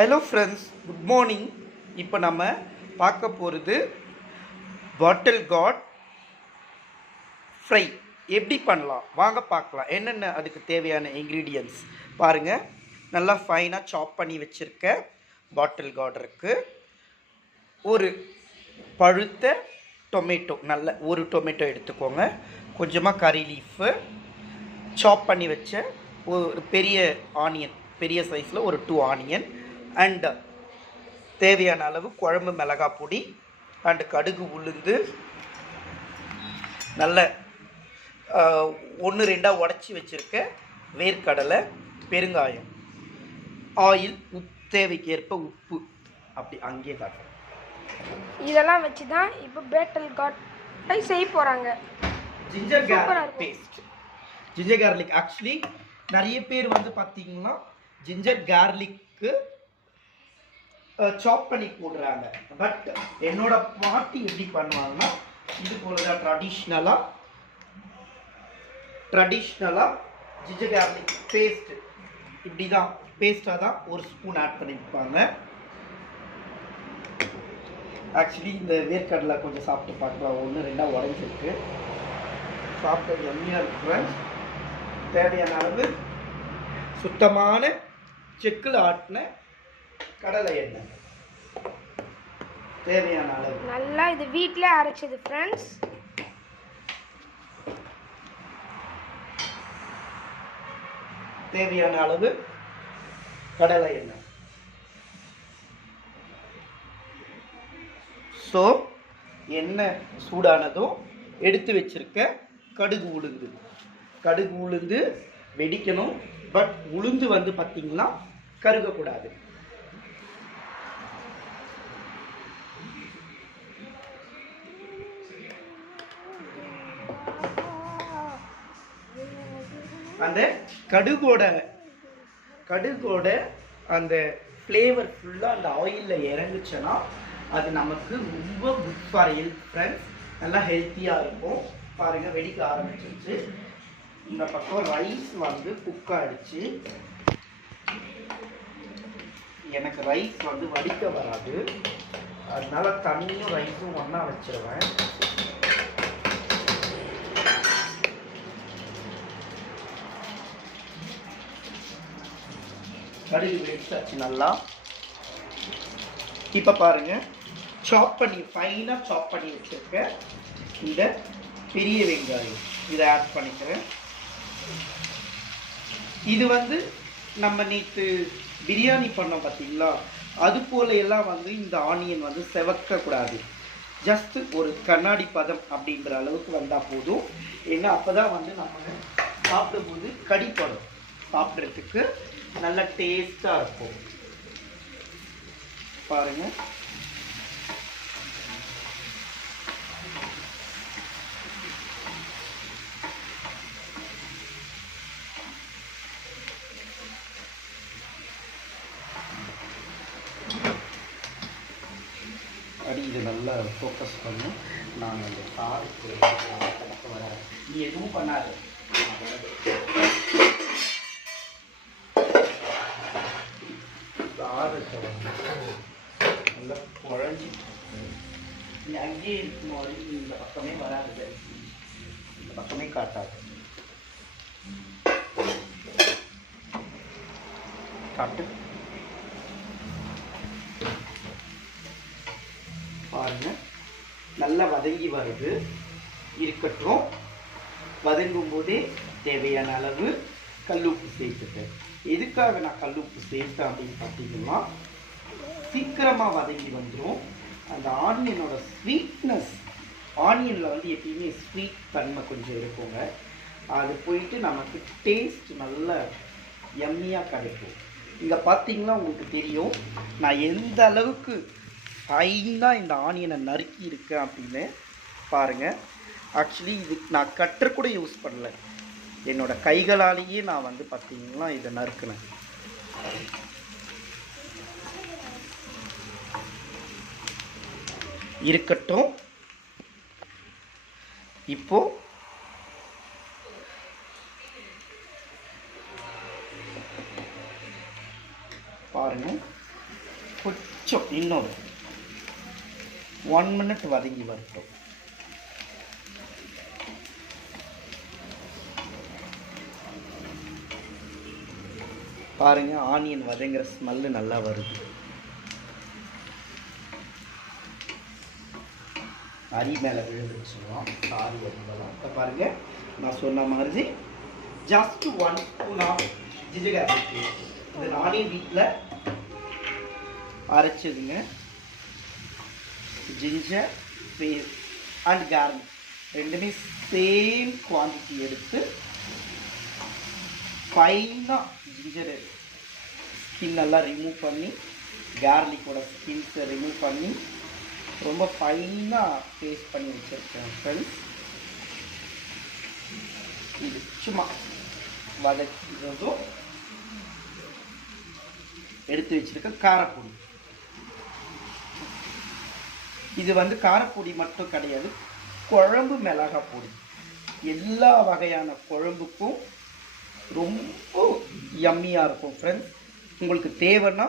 Hello friends, good morning. இப்போ நம்ம பார்க்க போகிறது பாட்டில் கார்ட் ஃப்ரை எப்படி பண்ணலாம் வாங்க பார்க்கலாம். என்னென்ன அதுக்கு தேவையான இன்க்ரீடியன்ட்ஸ் பாருங்கள். நல்லா ஃபைனாக சாப் பண்ணி வச்சுருக்க பாட்டில் கார்ட் இருக்குது. ஒரு பழுத்த டொமேட்டோ, நல்ல ஒரு டொமேட்டோ எடுத்துக்கோங்க. கொஞ்சமாக கறி லீஃபு, சாப் பண்ணி வச்ச ஒரு பெரிய ஆனியன், பெரிய சைஸில் ஒரு 2 ஆனியன், அண்ட் தேவையான அளவு குழம்பு மிளகாய் பொடி, அண்டு கடுகு உளுந்து நல்ல 1-2 உடச்சி வச்சுருக்க வேர்க்கடலை, பெருங்காயம், ஆயில், தேவைக்கேற்ப உப்பு. அப்படி அங்கேயே காட்டுறேன். இதெல்லாம் வச்சு தான் இப்போ பேட்டல் கார்ட் செய்ய போகிறாங்க. Ginger garlic paste. Ginger garlic actually நிறைய பேர் வந்து பார்த்தீங்கன்னா ஜிஞ்சர் கார்லிக்கு சாப் பண்ணி போடுறாங்க. பட் என்னோட பாட்டி எப்படி பண்ணுவாங்கன்னா இது போல தான் ட்ரெடிஷ்னலாக ஜிஞ்சர் கார்லிக் பேஸ்ட் இப்படி தான் பேஸ்ட்டாக தான் ஒரு ஸ்பூன் ஆட் பண்ணியிருப்பாங்க. ஆக்சுவலி இந்த வேர்க்கடலை கொஞ்சம் சாப்பிட்டு பார்க்கலாம். 1-2 உடஞ்சிருக்கு. சாப்பிட்டு எம்மியாக இருக்கு. தேவையான அளவு சுத்தமான செக்கில் ஆட்டின கடலை எண்ணெய், தேவையான அளவு. நல்லா இது வீட்டிலே அரைச்சது ஃப்ரெண்ட்ஸ். தேவையான அளவு கடலை எண்ணெய். ஸோ எண்ணெய் சூடானதும் எடுத்து வச்சிருக்க கடுகு உளுந்து வெடிக்கணும். பட் உளுந்து வந்து பார்த்தீங்கன்னா கருகக்கூடாது. அந்த கடுகோட அந்த ஃப்ளேவர் ஃபுல்லாக அந்த ஆயிலில் இறங்குச்சுன்னா அது நமக்கு ரொம்ப குட் ஃபார் ஹெல்த் ஃப்ரெண்ட்ஸ். நல்லா ஹெல்த்தியாக இருக்கும். பாருங்கள், வெடிக்க ஆரம்பிச்சிருச்சு. இந்த பக்கம் ரைஸ் வந்து குக் ஆகிடுச்சு. எனக்கு ரைஸ் வந்து வடிக்க வராது, அதனால தண்ணியும் ரைஸும் ஒன்றா வச்சிருவேன். கடுகு வெடிச்சாச்சு நல்லா. இப்போ பாருங்கள், ஃபைனாக சாப் பண்ணி வச்சுருக்க இந்த பெரிய வெங்காயம் இதை ஆட் பண்ணிக்கிறேன். இது வந்து நம்ம நேற்று பிரியாணி பண்ணோம் பார்த்தீங்களா, அது போல எல்லாம் வந்து இந்த ஆனியன் வந்து செவக்கக்கூடாது. ஜஸ்ட்டு ஒரு கண்ணாடி பதம் அப்படின்ற அளவுக்கு வந்தால் போதும். ஏன்னா அப்போ தான் வந்து நம்ம சாப்பிடும்போது கடிப்படும், சாப்பிட்றதுக்கு நல்ல டேஸ்ட்டாக இருக்கும். பாருங்கள், இது நல்லா ஃபோக்கஸ் பண்ணும். நான் அந்த காருக்கு வர நீ எதுவும் பண்ணாது. காரத்தை வந்து நல்லா குழஞ்சி நீ அங்கேயே இருக்கும்போது இந்த பக்கமே வராது, இந்த பக்கமே காட்டாது. காட்டு பாருங்க, நல்லா வதங்கி வருது. இருக்கட்டும். வதங்கும் போதே தேவையான அளவு கல்லுப்பு சேர்த்துட்டேன். எதுக்காக நான் கல்லுப்பு சேர்த்தேன் அப்படின்னு பார்த்தீங்கன்னா, சீக்கிரமாக வதங்கி வந்துடும். அந்த ஆனியனோட ஸ்வீட்னஸ், ஆனியனில் வந்து எப்பயுமே ஸ்வீட் தன்மை கொஞ்சம் இருக்குங்க, அது போயிட்டு நமக்கு டேஸ்ட் நல்ல எம்மியாக கிடைக்கும். இங்கே பார்த்தீங்கன்னா உங்களுக்கு தெரியும் நான் எந்த அளவுக்கு ஃபைனாக இந்த ஆனியனை நறுக்கி இருக்கேன் அப்படின்னு பாருங்கள். ஆக்சுவலி இது நான் கட்டர் கூட யூஸ் பண்ணல, என்னோடய கைகளாலேயே நான் வந்து பார்த்தீங்கன்னா இதை நறுக்கினேன். இருக்கட்டும். இப்போது பாருங்கள், கொஞ்சம் இன்னொரு 1 மினிட் வதங்கி வரட்டும். பாருங்க, ஆனியன் வதங்குற ஸ்மெல்லு நல்லா வருது. அரி மேலே விழுந்துருச்சுருவோம், சாரி வரும்போதெல்லாம். இப்போ பாருங்க, நான் சொன்ன மாதிரி just 1 spoon of ginger garlic paste. இது நானே வீட்டில் அரைச்சதுங்க. ஜிஞ்சர் பேஸ்ட் அண்ட் கார்லிக் ரெண்டுமே சேம் குவான்டிட்டி எடுத்து ஃபைனாக ஜிஞ்சர் ஸ்கின் எல்லாம் ரிமூவ் பண்ணி, கார்லிக்கோட ஸ்கின்ஸை ரிமூவ் பண்ணி ரொம்ப ஃபைனாக பேஸ்ட் பண்ணி வச்சுருக்கேன் ஃப்ரெண்ட்ஸ். இது சும்மா வதக்கிறதும் எடுத்து வச்சுருக்க காரப்பொடி. இது வந்து காரப்பொடி மட்டும் கிடையாது, குழம்பு மிளகாய் பொடி. எல்லா வகையான குழம்புக்கும் ரொம்ப யம்மியாக இருக்கும் ஃப்ரெண்ட்ஸ். உங்களுக்கு தேவைன்னா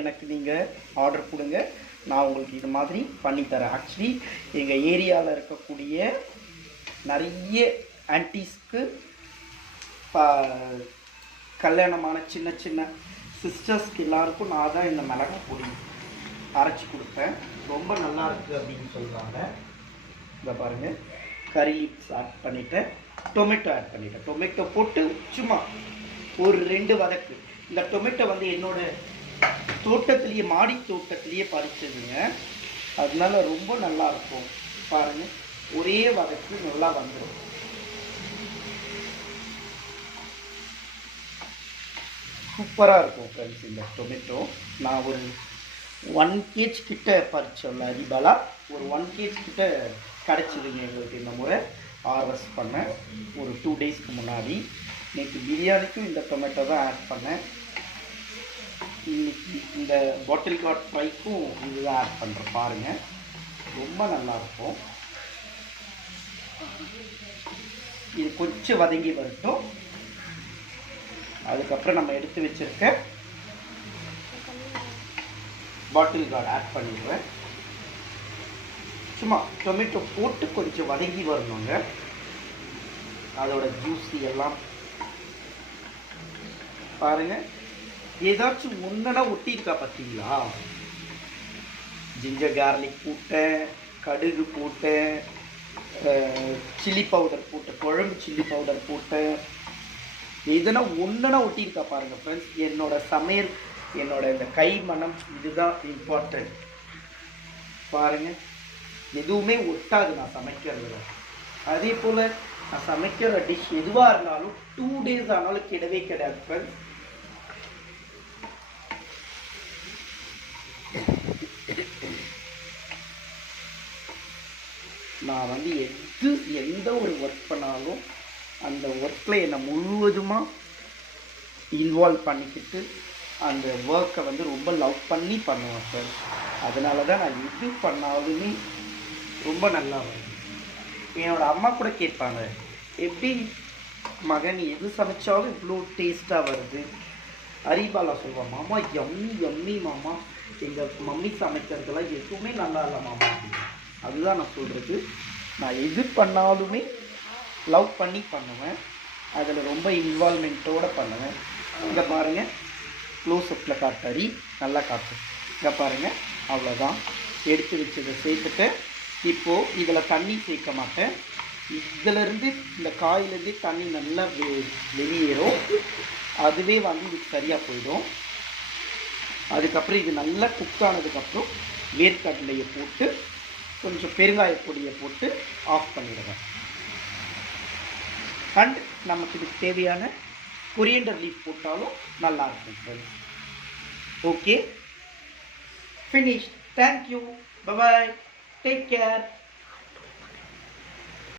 எனக்கு நீங்கள் ஆர்டர் கொடுங்க, நான் உங்களுக்கு இது மாதிரி பண்ணித்தரேன். ஆக்சுவலி எங்கள் ஏரியாவில் இருக்கக்கூடிய நிறைய ஆன்டிஸ்க்கு கல்யாணமான சின்ன சின்ன சிஸ்டர்ஸ்க்கு எல்லாருக்கும் நான் தான் இந்த மிளகாய் பொடி அரைச்சி கொடுப்பேன். ரொம்ப நல்லா இருக்குது அப்படின்னு சொல்கிறாங்க. இதை பாருங்கள், கறி லீவ்ஸ் ஆட் பண்ணிவிட்டேன், டொமேட்டோ ஆட் பண்ணிவிட்டேன். டொமேட்டோ போட்டு சும்மா ஒரு 2 வதக்கு. இந்த டொமேட்டோ வந்து என்னோட தோட்டத்திலேயே, மாடி தோட்டத்திலேயே பறிச்சதுங்க, அதனால ரொம்ப நல்லா இருக்கும். பாருங்கள், ஒரே வதக்கு நல்லா வந்துடும். சூப்பராக இருக்கும் ஃப்ரெண்ட்ஸ் இந்த டொமேட்டோ. நான் ஒரு 1 kg கிட்ட பறிச்சோம்ல அரிபாலா, ஒரு 1 kg கிட்ட கிடச்சிதுங்க எங்களுக்கு இந்த முறை. ஹார்வெஸ்ட் பண்ணேன் ஒரு 2 டேஸ்க்கு முன்னாடி. நேற்று பிரியாணிக்கும் இந்த டொமேட்டோ தான் ஆட் பண்ணேன். இன்னைக்கு இந்த பாட்டில் கார்ட் ஃப்ரைக்கும் இதுதான் ஆட் பண்ணுறேன். பாருங்கள், ரொம்ப நல்லாயிருக்கும். இது கொஞ்சம் வதங்கி வரட்டும். அதுக்கப்புறம் நம்ம எடுத்து வச்சிருக்க பாட்டில் கார்டு ஆட் பண்ணிடுவேன். சும்மா டொமேட்டோ போட்டு கொஞ்சம் வதங்கி வரணுங்க, அதோட ஜூஸி எல்லாம். பாருங்க, ஏதாச்சும் முன்னடா ஒட்டியிருக்கா பார்த்தீங்களா? ஜிஞ்சர் கார்லிக் போட்டேன், கடுகு போட்டேன், சில்லி பவுடர் போட்டேன், குழம்பு சில்லி பவுடர் போட்டேன். எதுனா ஒன்றுனா ஒட்டியிருக்கா பாருங்கள் ஃப்ரெண்ட்ஸ். என்னோட சமையல், என்னோட இந்த கை மனம், இதுதான் இம்பார்ட்டன்ட். பாருங்கள், எதுவுமே ஒட்டாது நான் சமைக்கிறதுல. அதே போல் நான் சமைக்கிற டிஷ் எதுவாக இருந்தாலும் 2 days ஆனாலும் கிடவே கிடையாது ஃப்ரெண்ட்ஸ். நான் வந்து எந்த ஒரு ஒர்க் பண்ணாலும் அந்த ஒர்க்கில் என்னை முழுவதுமாக இன்வால்வ் பண்ணிக்கிட்டு அந்த ஒர்க்கை வந்து ரொம்ப லவ் பண்ணி பண்ணுவேன் சார். அதனால தான் நான் எது பண்ணாலுமே ரொம்ப நல்லா வரும். என்னோடய அம்மா கூட கேட்பாங்க, எப்படி மகன் எது சமைச்சாலும் இவ்வளோ டேஸ்ட்டாக வருது? அரிபாலா சொல்லுவான், மாமா எம்மி எம்மி மாமா, எங்கள் மம்மி சமைக்கிறதுலாம் எதுவுமே நல்லா இல்லை மாமா. அதுதான் நான் சொல்கிறது. நான் எது பண்ணாலுமே லவ் பண்ணி பண்ணுவேன், அதில் ரொம்ப இன்வால்மெண்ட்டோடு பண்ணுவேன். இங்கே பாருங்கள், க்ளோஸ்அப்பில் காட்டறி நல்லா காட்டு. இங்கே பாருங்கள், அவ்வளோதான். எடுத்து வச்சதை சேர்த்துட்டு இப்போது இதில் தண்ணி சேர்க்க மாட்டேன். இதிலேருந்து இந்த காயிலேருந்து தண்ணி நல்லா வெளியேறும், அதுவே வந்து இதுக்கு சரியாக போயிடும். அதுக்கப்புறம் இது நல்லா குக் ஆனதுக்கப்புறம் வேர்க்கடலையை போட்டு கொஞ்சம் பெருங்காய பொடியை போட்டு ஆஃப் பண்ணிடுவேன். அண்ட் நமக்கு இதுக்கு தேவையான கொரியண்டர் லீஃப் போட்டாலும் நல்லாயிருக்கும் friends. Okay, finish. Thank you, bye bye, take care.